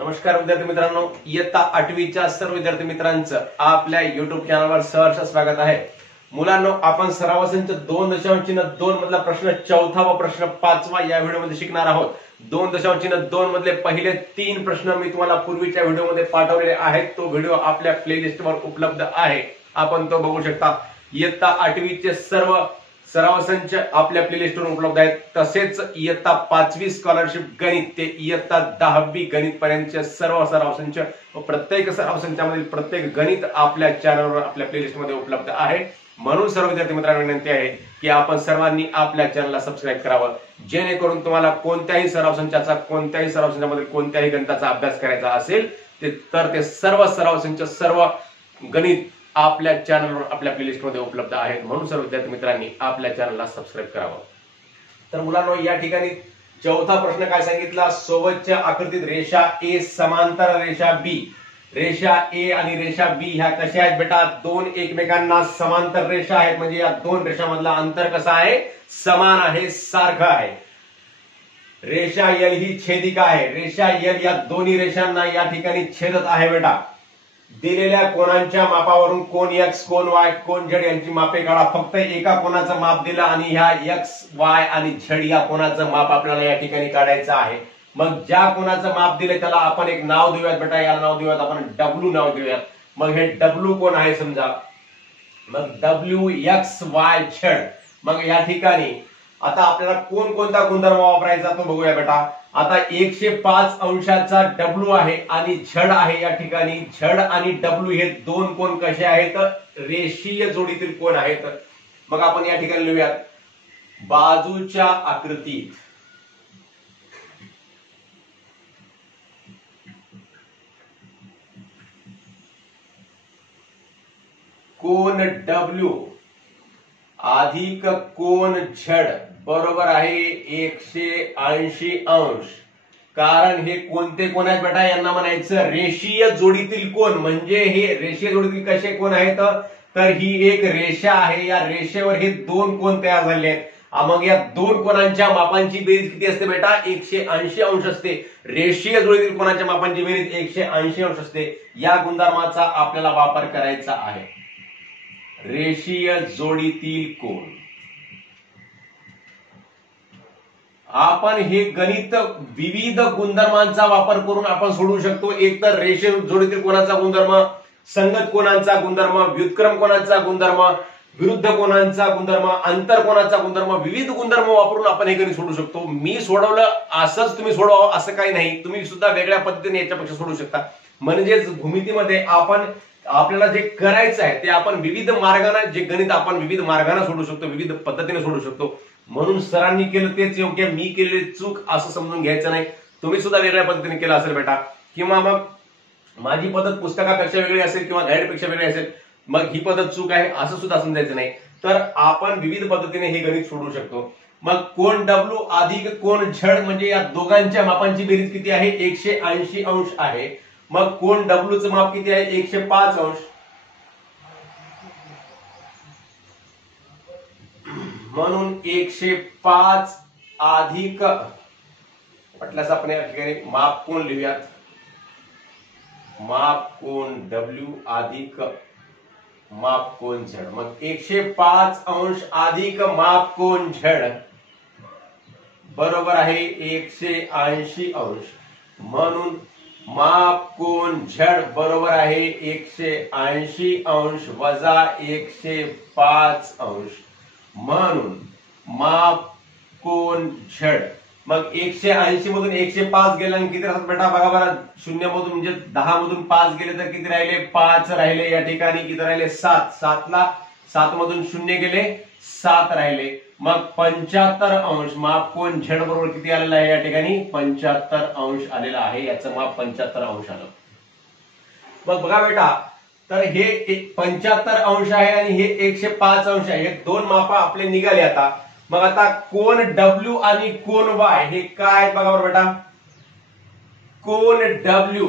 नमस्कार विद्यार्थी मित्रांनो, इयत्ता 8वीच्या सर्व विद्यार्थी मित्रांचं आपल्या युट्यूब चॅनलवर सहर्ष स्वागत आहे। मुलांनो, आपण सराव संच 2.2 मधला प्रश्न 4था व प्रश्न 5वा या व्हिडिओमध्ये शिकणार आहोत। 2.2 मधले पहिले 3 प्रश्न मी तुम्हाला पूर्वीच्या व्हिडिओमध्ये पाठवलेले आहेत। तो व्हिडिओ आपल्या प्लेलिस्टवर उपलब्ध आहे, आपण तो बघू शकता। इयत्ता 8वीचे सर्व सराव संच आपल्या प्लेलिस्टवर उपलब्ध आहेत। तसेच इयत्ता 5वी स्कॉलरशिप गणित ते इयत्ता 10वी गणित पर्यंतचे सर्व सराव संच व प्रत्येक सराव संचामधील प्रत्येक गणित आपल्या चॅनलवर आपल्या प्लेलिस्टमध्ये उपलब्ध आहे। म्हणून सर्व विद्यार्थी मित्रांनो विनंती आहे की आपण सर्वांनी आपल्या चॅनलला सबस्क्राइब करावं, जेणेकरून तुम्हाला कोणत्याही सराव संचाचा कोणत्याही सराव संचामध्ये कोणत्याही गणिताचा अभ्यास करायचा असेल ते सर्व सराव संच सर्व गणित आपल्या चॅनलवर आपल्या प्लेलिस्टमध्ये उपलब्ध आहेत। म्हणून सर्व विद्यार्थी मित्रांनी आपल्या चॅनलला सबस्क्राइब करावं। तर मुलांनो, या ठिकाणी चौथा प्रश्न काय सांगितला, सोबतच्या आकृतीत रेषा ए समांतर रेषा बी, रेषा ए आणि रेषा बी ह्या कशा आहेत बेटा, दोन एकमेकांना समांतर रेषा आहेत। म्हणजे या दोन रेषांमधला अंतर कसं आहे, समान आहे, सारखं आहे। रेषा एल ही छेदिका आहे, रेषा एल या दोन्ही रेषांना या ठिकाणी छेदत आहे बेटा। दिलेल्या कोणांच्या मापावरून कोण एक्स कोण वाय कोण झेड यांची मापे काढा। फक्त एका कोणाचं माप दिलं आणि ह्या एक्स वाय आणि झेड या कोणाचं माप आपल्याला या ठिकाणी काढायचं आहे। मग ज्या कोणाचं माप दिले त्याला आपण एक नाव देऊयात बेटा, याला नाव देऊयात आपण डब्ल्यू नाव देऊयात। मग हे डब्ल्यू कोण आहे समजा, मग डब्ल्यू एक्स वाय झेड। मग या ठिकाणी आता आपल्याला कोणता गुणधर्म वापरायचा तो बघूया बेटा। आता 105 अंशाचा डब्ल्यू आहे आणि झेड आहे। या ठिकाणी झेड आणि डब्ल्यू हे दोन कोण कसे आहेत, रेषीय जोडीतील कोण आहेत। मग आपण या ठिकाणी लिहूयात, बाजूच्या आकृतीत कोण डब्ल्यू अधिक कोण झेड बरोबर आहे 180 अंश। कारण हे कोणते कोण आहेत बेटा, यांना म्हणायचं रेषीय जोडीतील कोण। म्हणजे हे रेषीय जोडीतील कसे कोण आहेत, तर ही एक रेषा आहे, या रेषेवर हे दोन कोण तयार झाले आहेत। मग या दोन कोणांच्या मापांची बेरीज किती असते बेटा, 180 अंश असते। रेषीय जोडीतील कोणाच्या मापांची बेरीज 180 अंश असते। या गुणधर्माचा आपल्याला वापर करायचा आहे, रेषीय जोडीतील कोण। आपण हे गणित विविध गुणधर्मांचा वापर करून आपण सोडवू शकतो। एक तर रेषीय जोडीतील कोणाचा गुणधर्म, संगत कोणाचा गुणधर्म, व्युत्क्रम कोणाचा गुणधर्म, विरुद्ध कोणाचा गुणधर्म, अंतर कोणाचा गुणधर्म, विविध गुणधर्म वापरून आपण हे गणित सोडवू शकतो। मी सोडवलं असंच तुम्ही सोडवावं असं काही नाही, तुम्ही सुद्धा वेगळ्या पद्धतीने याच्यापेक्षा सोडवू शकता। म्हणजेच भूमितीमध्ये आपल्याला जे करायचं आहे ते आपण विविध मार्गाने, जे गणित आपण विविध मार्गाने सोडवू शकतो, विविध पद्धतीने सोडवू शकतो। म्हणून सरांनी केलं तेच योग्य, मी केलेली चूक असं समजून घ्यायचं नाही। तुम्ही सुद्धा वेगळ्या पद्धतीने केलं असेल बेटा, किंवा मग माझी पद्धत पुस्तकापेक्षा वेगळी असेल किंवा गाईडपेक्षा वेगळी असेल, मग ही पद्धत चूक आहे असं सुद्धा समजायचं नाही। तर आपण विविध पद्धतीने हे गणित सोडवू शकतो। मग कोण डब्ल्यू अधिक कोण झेड म्हणजे या दोघांच्या मापांची बेरीज किती आहे, 180 अंश आहे। मग कोण डब्ल्यूचं माप किती आहे, 105 अंश। म्हणून 105 अधिक म्हटल्यास आपण या ठिकाणी माप कोण लिहूयात, माप कोण डब्ल्यू अधिक माप कोण झेड। मग 105 अंश अधिक माप कोण झेड बरोबर आहे 180 अंश। म्हणून माप कोण झेड बरोबर आहे 180 अंश वजा 105 अंश। म्हणून माप कोण झेड, मग 180 मधून 105 गेले आणि किती राहतात बेटा, बघा बरं, 0 मधून म्हणजे 10 मधून 5 गेले तर किती राहिले, 5 राहिले। या ठिकाणी किती राहिले, 7। 7 मधून 0 गेले, 7 राहिले। मग 75 अंश माप कोण झेड बरोबर किती आलेला आहे, या ठिकाणी 75 अंश आलेला आहे। याचं माप 75 अंश आलं। मग बघा बेटा, तर हे 75 अंश आहे आणि हे 105 अंश आहे, हे दोन मापा आपले निघाले। आता मग आता कोण डब्ल्यू आणि कोण वाय हे काय आहेत बघा बरं बेटा। कोण डब्ल्यू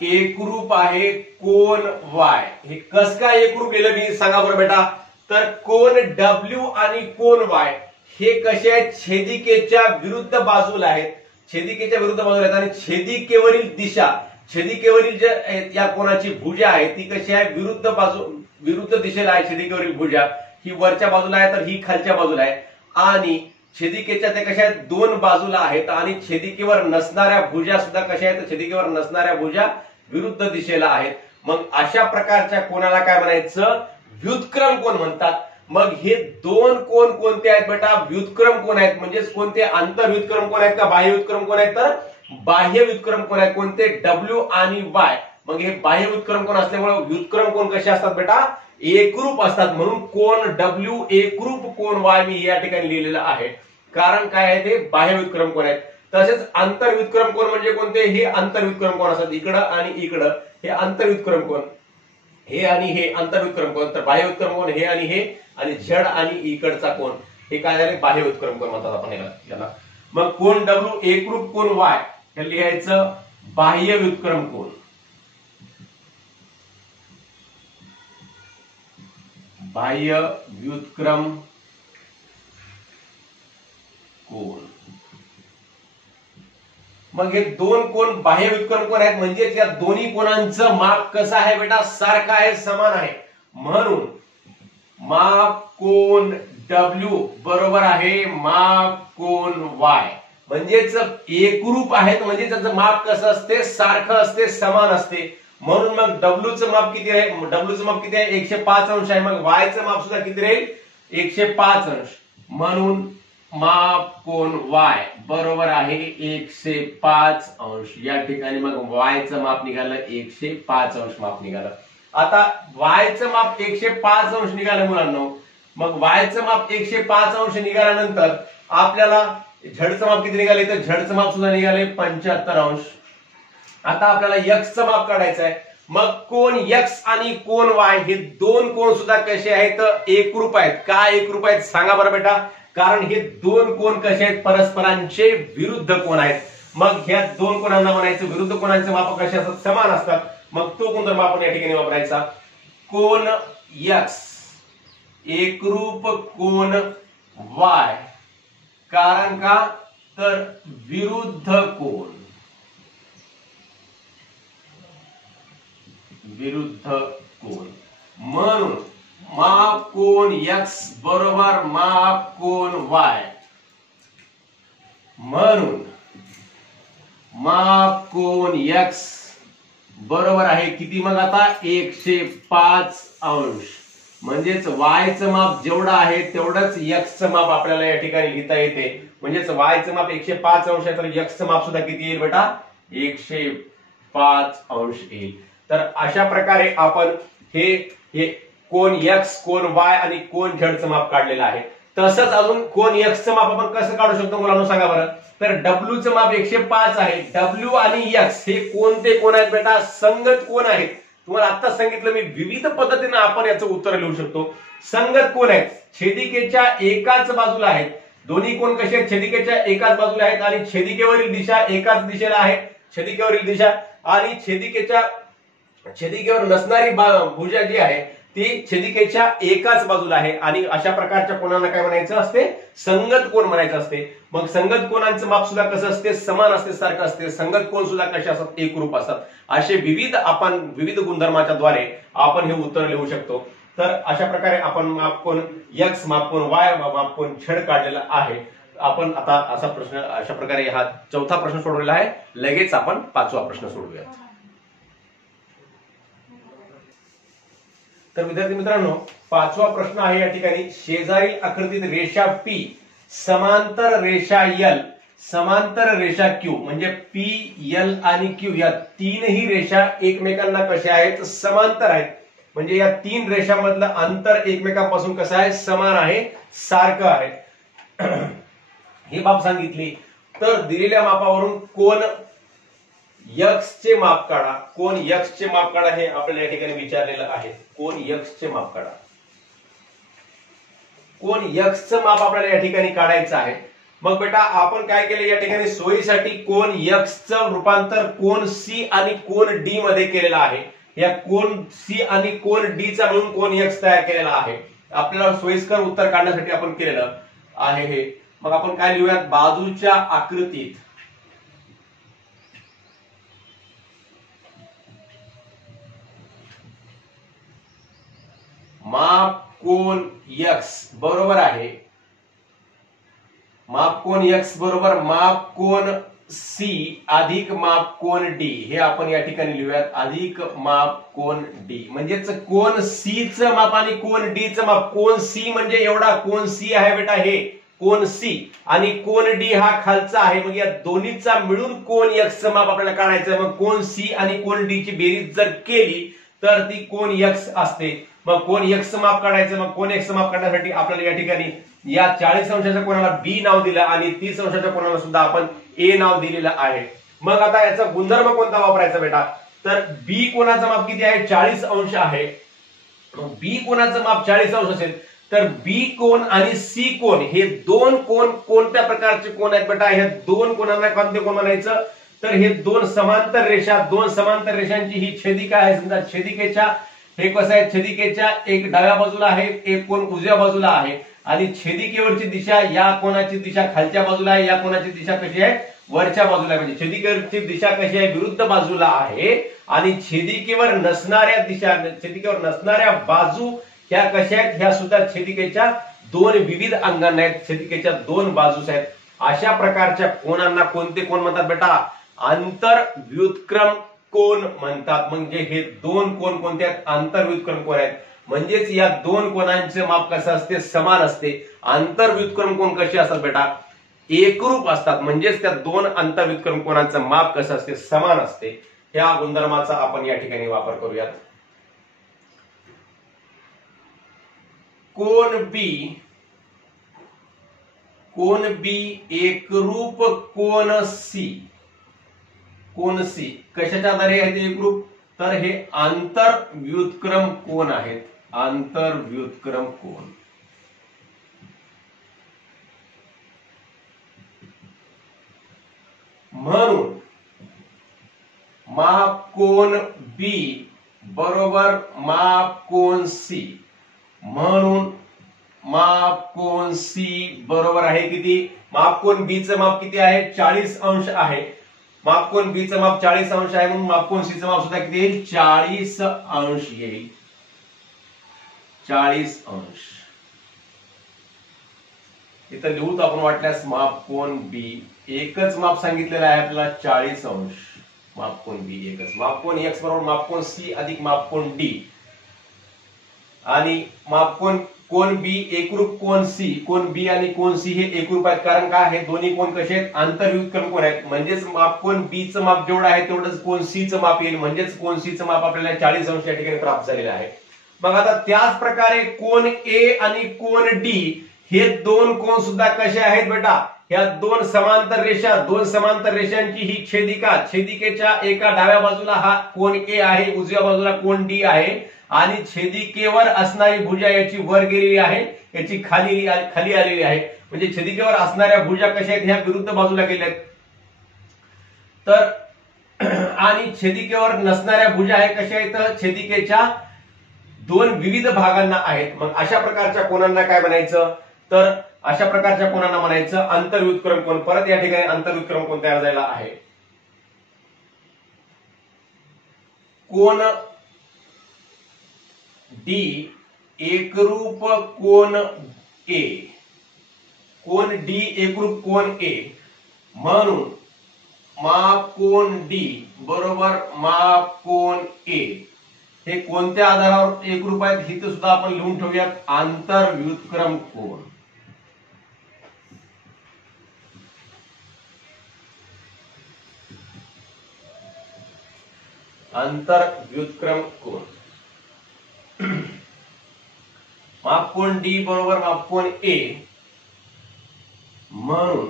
एकरूप आहे कोण वाय, हे कस काय एकरूप केलं मी सांगा बरं बेटा। तर कोण डब्ल्यू आणि कोण वाय हे कसे आहेत, छेदिकेच्या विरुद्ध बाजूला आहेत, छेदिकेच्या विरुद्ध बाजूला आहेत आणि छेदिकेवरील दिशा, छेदिकेवरील जे या कोणाची भुजा आहे ती कशी आहे, विरुद्ध दिशेला आहे. छेदिकेवरील भुजा ही वरच्या बाजूला आहे तर ही खालच्या बाजूला आहे आणि छेदिकेच्या ते कशा आहेत, दोन बाजूला आहेत आणि छेदिकेवर नसणाऱ्या भुजा सुद्धा कशा आहेत, छेदिकेवर नसणाऱ्या भुजा विरुद्ध दिशेला आहेत. मग अशा प्रकारच्या कोणाला काय म्हणायचं, व्युत्क्रम कोण म्हणतात. मग हे दोन कोण कोणते आहेत बेटा, व्युत्क्रम कोण आहेत, म्हणजेच कोणते, आंतर व्युत्क्रम कोण आहेत का बाह्य व्युत्क्रम कोण आहेत, तर बाह्य व्युत्क्रम कोण आहेत, कोणते, डब्ल्यू आणि वाय. मग हे बाह्य व्युत्क्रम कोण असल्यामुळे व्युत्क्रम कोण कसे असतात बेटा, एकरूप असतात. म्हणून कोण डब्ल्यू एकरूप कोण वाय मी या ठिकाणी लिहिलेलं आहे. कारण काय आहे, ते बाह्य व्युत्क्रम कोण आहेत. तसेच आंतर व्युत्क्रम कोण म्हणजे कोणते, हे आंतर व्युत्क्रम कोण असतात, इकडं आणि इकडं हे आंतर व्युत्क्रम कोण, हे आणि हे आंतर व्युत्क्रम कोण. तर बाह्य व्युत्क्रम कोण हे आणि हे, आणि झड आणि इकडचा कोण हे काय झाले, बाह्य व्युत्क्रम कोण म्हणतात आपण याला. मग कोण डब्ल्यू एकरूप कोण वाय हे लिहायचं बाह्य व्युत्क्रम कोण, बाह्य व्युत्क्रम कोण. मग हे दोन कोण बाह्य व्युत्क्रम कोण आहेत, म्हणजे या दोन्ही कोणांचं माप कसं आहे बेटा, सारखं आहे, समान आहे. म्हणून माप कोण डब्ल्यू बरोबर आहे माप कोण वाय, म्हणजेच एकरूप आहेत, म्हणजे त्याचं माप कसं असते, सारखं असते, समान असते. म्हणून मग डब्ल्यूचं माप किती आहे, डब्ल्यूचं माप किती आहे, 105 अंश आहे. मग वायचं माप सुद्धा किती राहील, 105 अंश. म्हणून माप कोण वाय बरोबर आहे 105 अंश. या ठिकाणी मग वायचं माप निघालं 105 अंश माप निघालं. आता वायचं माप 105 अंश निघालं मुलांनो. मग वायचं माप 105 अंश निघाल्यानंतर आपल्याला झडचं माप किती निघाले, तर झडचं माप सुद्धा निघाले 75 अंश. आता आपल्याला यक्सचं माप काढायचं आहे. मग कोण यक्स आणि कोण वाय हे दोन कोण सुद्धा कसे आहेत, एकरूप आहेत. काय एकरूप आहेत सांगा बरं बेटा, कारण हे दोन कोण कसे आहेत, परस्परांचे विरुद्ध कोण आहेत. मग ह्या दोन कोणांना म्हणायचं विरुद्ध कोणांचे माप कसे असतात, समान असतात. मग तो गुणधर्म आपण या ठिकाणी वापरायचा. कोण यक्स एकरूप कोण वाय, कारण का, तर विरुद्ध कोण, विरुद्ध कोण. म्हणून माप कोण यक्स बरोबर माप कोण वाय. म्हणून माप कोण यक्स बरोबर आहे किती, मग आता 105 अंश. म्हणजेच वायचं माप जेवढं आहे तेवढंच यक्सचं माप आपल्याला या ठिकाणी लिहिता येते. म्हणजेच वायचं माप 105 अंश आहे तर यक्सचं माप सुद्धा किती येईल बेटा, 105 अंश येईल. तर अशा प्रकारे आपण हे कोण यक्स कोण वाय आणि कोण झडचं माप काढलेलं आहे. तसंच अजून कोण यक्सचं माप आपण कसं काढू शकतो मुलांना सांगा बरं. तर डब्ल्यूचं माप 105 आहे. डब्ल्यू आणि यक्स हे कोणते कोण आहेत बेटा, संगत कोण आहेत. तुम्हाला आता सांगितलं मी, विविध पद्धतीने आपण याचं उत्तर लिहू शकतो. संगत कोण आहेत, छेदिकेच्या एकाच बाजूला आहेत. दोन्ही कोण कसे आहेत, छेदिकेच्या एकाच बाजूला आहेत आणि छेदिकेवरील दिशा एकाच दिशेला आहे. छेदिकेवरील दिशा आणि छेदिकेवर नसणारी भुजा जी आहे ती छेदिकेच्या एकाच बाजूला आहे. आणि अशा प्रकारच्या कोणाला काय म्हणायचं असते, संगत कोण म्हणायचं असते. मग संगत कोणांचं माप सुद्धा कसं असते, समान असते, सारखं असते. संगत कोण सुद्धा कसे असतात, एकरूप असतात. असे विविध गुणधर्माच्या द्वारे आपण हे उत्तर लिहू शकतो. तर अशा प्रकारे आपण माप कोण यक्स माप कोण वाय माप कोण झड काढलेला आहे. आपण आता अशा प्रकारे हा चौथा प्रश्न सोडवलेला आहे. लगेच आपण पाचवा प्रश्न सोडूयात. तर विद्यार्थी मित्रांनो, पाचवा प्रश्न आहे या ठिकाणी, शेजारील आकृतीत रेषा पी समांतर रेषा एल समांतर रेषा क्यू, म्हणजे पी एल आणि क्यू या तीनही रेषा एकमेकांना कशा आहेत, समांतर आहेत. म्हणजे या तीन रेषांमधलं अंतर एकमेकांपासून कसं आहे, समान आहे, सारखं आहे. ही बाब सांगितली. तर दिलेल्या मापावरून कोण यक्सचे माप काढा. कोण यक्सचे माप काढा हे आपल्याला या ठिकाणी विचारलेलं आहे. कोण यक्सचे माप काढा. कोण यक्सचं माप आपल्याला या ठिकाणी काढायचं आहे. मग बेटा आपण काय केलं या ठिकाणी, सोयीसाठी कोण यक्सचं रूपांतर कोण सी आणि कोण डी मध्ये केलेलं आहे. या कोण सी आणि कोण डी चा मिळून कोण यक्स तयार केलेला आहे. आपल्याला सोयीस्कर उत्तर काढण्यासाठी आपण केलेलं. आहे हे. मग आपण काय लिहूयात, बाजूच्या आकृतीत माप कोन x बरोबर आहे, माप कोन x बरोबर माप कोन C अधिक माप कोन D, हे आपण या ठिकाणी लिहूयात, अधिक माप कोन D. म्हणजेच कोन C चं माप आणि कोन D चं माप. कोन C म्हणजे एवढा कोन C आहे बेटा, हे कोन C आणि कोन D हा खालचा आहे. मग या दोन्हीचा मिळून कोन x चं माप आपल्याला काढायचं. मग कोन C आणि कोन D ची बेरीज जर केली तर ती कोन x असते. मग कोन x चं माप काढायचं. मग कोन x चं माप काढण्यासाठी आपल्याला या ठिकाणी या 40 अंशाच्या कोनाला B नाव दिलं आणि 30 अंशाच्या कोनाला सुद्धा आपण A नाव दिलेलं आहे. मग आता याचा गुणधर्म कोणता वापरायचा बेटा, तर B कोणाचं माप किती आहे, 40 अंश आहे. मग B कोणाचं माप 40 अंश असेल तर B कोन आणि C कोन हे दोन कोन कोणत्या प्रकारचे कोन आहेत बेटा, हे दोन कोनांना कोणते कोन म्हणायचं, तर हे दोन समांतर रेषा, दोन समांतर रेषांची ही छेदिका आहे. समजा छेदिकेच्या हे कसं आहे, छेदिकेच्या एक डाव्या बाजूला आहे, एक कोन उजव्या बाजूला आहे आणि छेदिकेवरची दिशा, या कोनाची दिशा खालच्या बाजूला आहे, या कोनाची दिशा कशी आहे, वरच्या बाजूला आहे. म्हणजे छेदिकेवरची दिशा कशी आहे, विरुद्ध बाजूला आहे आणि छेदिकेवर नसणाऱ्या दिशा, छेदिकेवर नसणाऱ्या बाजू ह्या कशा आहेत, ह्या सुद्धा छेदिकेच्या दोन विविध अंगांना आहेत, छेदिकेच्या दोन बाजूस आहेत. अशा प्रकारच्या कोनांना कोणते कोन म्हणतात बेटा, आंतर व्युत्क्रम कोन म्हणतात. म्हणजे हे दोन कोन कोणते आहेत, आंतर व्युत्क्रम कोन आहेत. म्हणजेच या दोन कोनांचे माप कसं असते, समान असते. आंतर व्युत्क्रम कोन कसे असतात बेटा, एकरूप असतात. म्हणजेच त्या दोन आंतर व्युत्क्रम कोनांचं माप कसं असते, समान असते. या गुणधर्माचा आपण या ठिकाणी वापर करूयात. कोन B एकरूप कोन C, कोन C कशाच्या आधारे आहे ते एकरूप, तर हे आंतर व्युत्क्रम कोन आहेत, आंतर व्युत्क्रम कोन. म्हणून माप कोन B बरोबर माप कोन C. म्हणून माप कोन C बरोबर आहे किती, माप कोन B चं माप किती आहे, 40 अंश आहे. माप कोन B चं माप 40 अंश आहे, म्हणून माप कोन C चं माप सुद्धा किती येईल, 40 अंश येईल, 40 अंश. इथं लिहूत आपण वाटल्यास माप कोन B एकच माप सांगितलेलं आहे आपल्याला, 40 अंश. माप कोन B एकच. माप कोन X बरोबर माप कोन C अधिक माप कोन D आणि माप कोन B एकरूप कोन C. कोन B आणि कोन C हे एकरूप आहेत, कारण काय, हे दोन्ही कोन कसे आहेत, आंतर व्युत्क्रम कोन आहेत. म्हणजेच माप कोन B चं माप जेवढं आहे तेवढंच कोन C चं माप येईल. म्हणजेच कोन C चं माप आपल्याला 40 अंश या ठिकाणी प्राप्त झालेलं आहे. मग आता त्याच प्रकारे कोन A आणि कोन D हे दोन कोन सुद्धा कसे आहेत बेटा, ह्या दोन समांतर रेषा, दोन समांतर रेषांची ही छेदिका, छेदिकेच्या एका डाव्या बाजूला हा कोन A आहे, उजव्या बाजूला कोन D आहे आणि छेदिकेवर असणारी भुजा याची वर गेलेली आहे, याची खाली आलेली आहे. म्हणजे छेदिकेवर असणाऱ्या भुजा कशा आहेत, ह्या विरुद्ध बाजूला गेल्या आहेत. तर आणि छेदिकेवर नसणाऱ्या भुजा आहे कशा आहेत, छेदिकेच्या दोन विविध भागांना आहेत. मग अशा प्रकारच्या कोनांना काय म्हणायचं, तर अशा प्रकारच्या कोनांना म्हणायचं आंतर व्युत्क्रम कोन. परत या ठिकाणी आंतर व्युत्क्रम कोन तयार झालेला आहे. कोन D एकरूप कोन A, कोन D एकरूप कोन A. म्हणून माप कोन D बरोबर माप कोन A हे कोणत्या आधारावर एकरूप आहेत, हे सुद्धा आपण लिहून ठेवूयात, आंतर व्युत्क्रम कोन. आंतर व्युत्क्रम कोन. माप कोन D बरोबर माप कोन A. म्हणून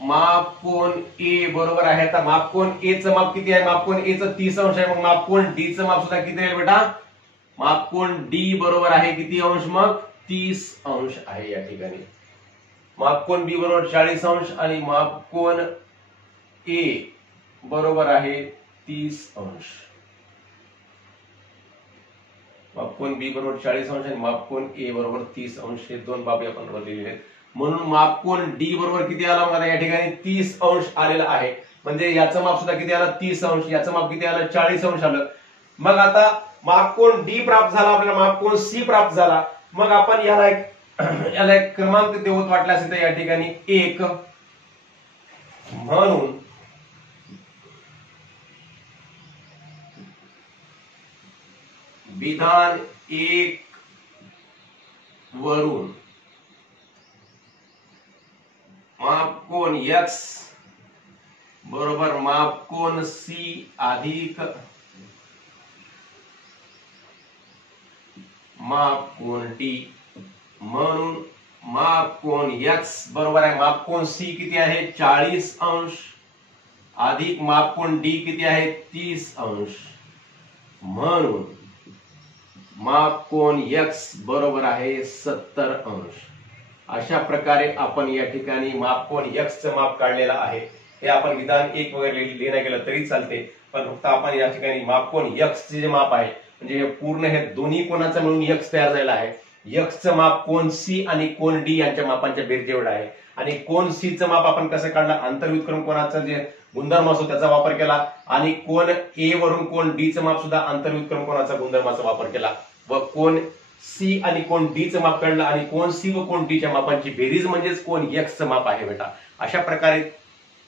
माप कोन A बरोबर आहे, तर माप कोन A चं माप किती आहे, माप कोन A चं 30 अंश आहे. मग माप कोन D चं माप सुद्धा किती आहे बेटा, माप कोन D बरोबर आहे किती अंश, मग 30 अंश आहे या ठिकाणी. माप कोन B बरोबर 40 अंश आणि माप कोन A बरोबर आहे 30 अंश. माप कोन B बरोबर 40 अंश आणि माप कोन A बरोबर 30 अंश हे दोन बाबी आपण लिहिलेले आहेत. म्हणून मापकोन डी बरोबर किती आला मला या ठिकाणी 30 अंश आलेला आहे. म्हणजे याचं माप सुद्धा किती आलं 30 अंश, याचं माप किती आलं 40 अंश आलं. मग आता मापकोन डी प्राप्त झाला, आपल्याला मापकोन सी प्राप्त झाला. मग आपण याला एक क्रमांक देऊत वाटला असेल तर या ठिकाणी 1 म्हणून विधान 1 वरून मापकोन एक्स बरोबर मापकोन सी अधिक मापकोन डी म्हणून मापकोन एक्स बरोबर आहे मापकोन सी किती आहे 40 अंश अधिक मापकोन डी किती आहे 30 अंश म्हणून मापकोन एक्स बरोबर आहे 70 अंश. अशा प्रकारे आपण या ठिकाणी मापकोन एक्स चं माप काढलेलं आहे. हे आपण विधान 1 वगैरे लिहिणं गेलं तरी चालते, पण फक्त आपण या ठिकाणी मापकोन एक्स चे जे माप आहे म्हणजे हे पूर्ण हे दोन्ही कोणाचं मिळून एक्स तयार झालेला आहे. एक्सचं माप कोन सी आणि कोन डी यांच्या मापांच्या बेरजेएवढं आहे. आणि कोन सी चं माप आपण कसं काढलं, अंतर्भूत करून कोणाचा जे गुणधर्म असतो त्याचा वापर केला, आणि कोन ए वरून कोन डी चं माप सुद्धा अंतर्भूत करून कोणाचा गुणधर्माचा वापर केला, व कोन सी आणि कोन डी चं माप काढलं, आणि कोन सी व कोन डी च्या मापांची बेरीज म्हणजेच कोन एक्स चं माप आहे बेटा. अशा प्रकारे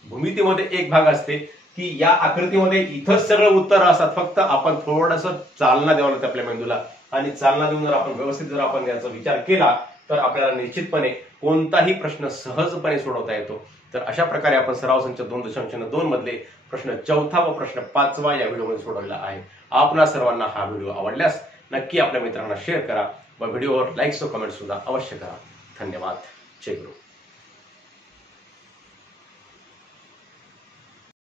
भूमितीमध्ये एक भाग असते की या आकृतीमध्ये इथंच सगळं उत्तर असतात, फक्त आपण थोडंसं चालना द्यावं लागतं आपल्या मेंदूला, आणि चालना देऊन जर आपण व्यवस्थित जर आपण याचा विचार केला तर आपल्याला निश्चितपणे कोणताही प्रश्न सहजपणे सोडवता येतो. तर अशा प्रकारे आपण सराव संच 2.2 मधले प्रश्न 4 व प्रश्न 5 या व्हिडिओमध्ये सोडवलेला आहे. आपणा सर्वांना हा व्हिडिओ आवडल्यास नक्की आपल्या मित्रांना शेअर करा व व्हिडिओवर लाईक्स व कमेंट सुद्धा अवश्य करा. धन्यवाद. जय गुरु.